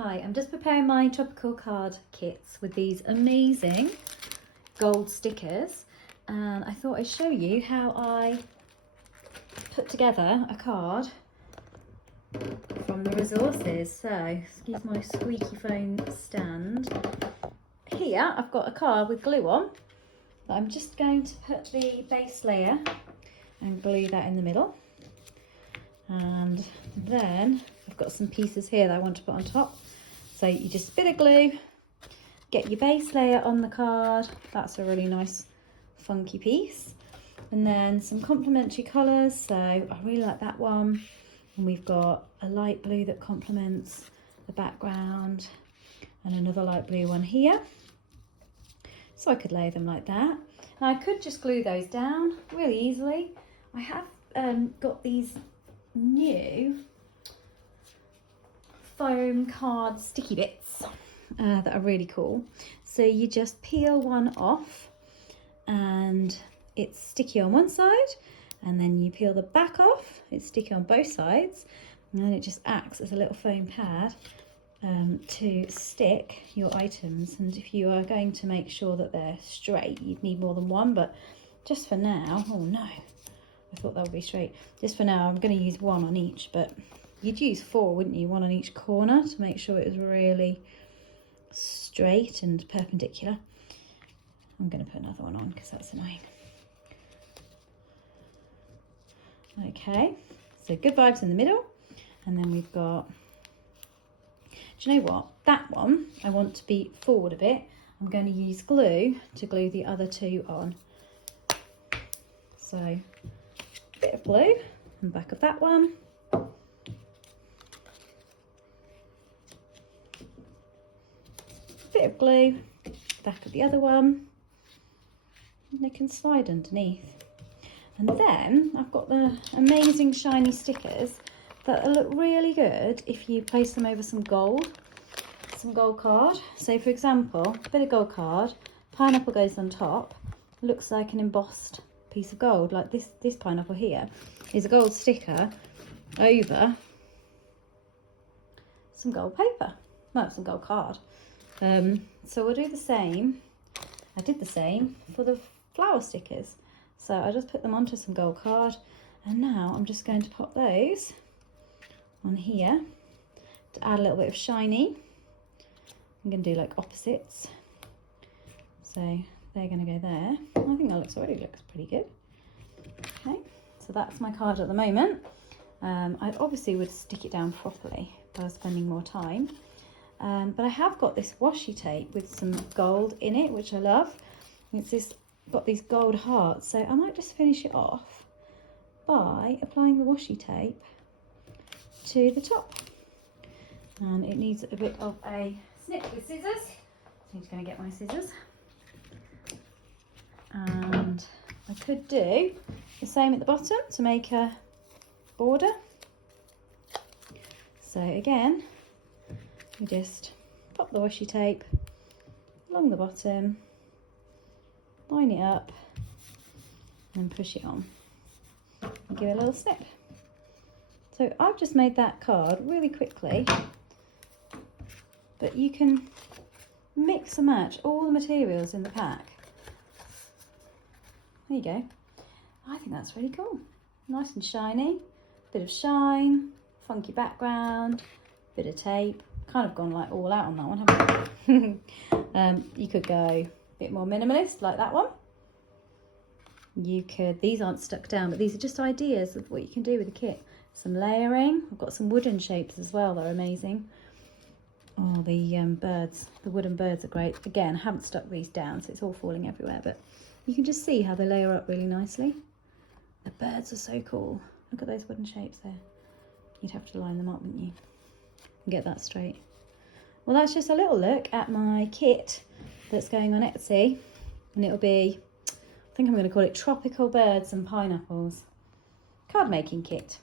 Hi, I'm just preparing my tropical card kits with these amazing gold stickers, and I thought I'd show you how I put together a card from the resources. So, excuse my squeaky phone stand. Here I've got a card with glue on, but I'm just going to put the base layer and glue that in the middle. And then I've got some pieces here that I want to put on top. So you just bit of glue, get your base layer on the card. That's a really nice funky piece. And then some complementary colours. So I really like that one. And we've got a light blue that complements the background and another light blue one here. So I could lay them like that. Now I could just glue those down really easily. I have got these new foam card sticky bits that are really cool. So you just peel one off and it's sticky on one side, and then you peel the back off, it's sticky on both sides, and then it just acts as a little foam pad to stick your items. And if you are going to make sure that they're straight, you'd need more than one, but just for now, oh no, I thought that would be straight. Just for now, I'm going to use one on each, but you'd use four, wouldn't you? One on each corner to make sure it was really straight and perpendicular. I'm going to put another one on because that's annoying. Okay, so good vibes in the middle. And then we've got, do you know what? That one, I want to be forward a bit. I'm going to use glue to glue the other two on. So, a bit of glue on the back of that one. Bit of glue, back of the other one, and they can slide underneath. And then I've got the amazing shiny stickers that look really good if you place them over some gold card. So for example, a bit of gold card, pineapple goes on top, looks like an embossed piece of gold, like this pineapple here is a gold sticker over some gold paper, well, some gold card. So we'll do the same. I did the same for the flower stickers. So I just put them onto some gold card, and now I'm just going to pop those on here to add a little bit of shiny. I'm going to do like opposites. So they're going to go there. I think that already looks pretty good. Okay, so that's my card at the moment. I obviously would stick it down properly by spending more time. But I have got this washi tape with some gold in it, which I love. It's got these gold hearts, so I might just finish it off by applying the washi tape to the top. And it needs a bit of a snip with scissors. So I'm just going to get my scissors. And I could do the same at the bottom to make a border. So again, you just pop the washi tape along the bottom, line it up, and push it on. And give it a little snip. So I've just made that card really quickly, but you can mix and match all the materials in the pack. There you go. I think that's really cool. Nice and shiny, bit of shine, funky background, bit of tape. Kind of gone like all out on that one, haven't you? You could go a bit more minimalist like that one. You could, these aren't stuck down, but these are just ideas of what you can do with a kit. Some layering. I've got some wooden shapes as well that are amazing. Oh, the birds, the wooden birds are great. Again, I haven't stuck these down, so it's all falling everywhere, but you can just see how they layer up really nicely. The birds are so cool. Look at those wooden shapes there. You'd have to line them up, wouldn't you? Get that straight. Well, that's just a little look at my kit that's going on Etsy, and it'll be, I think I'm going to call it Tropical Birds and Pineapples card making kit.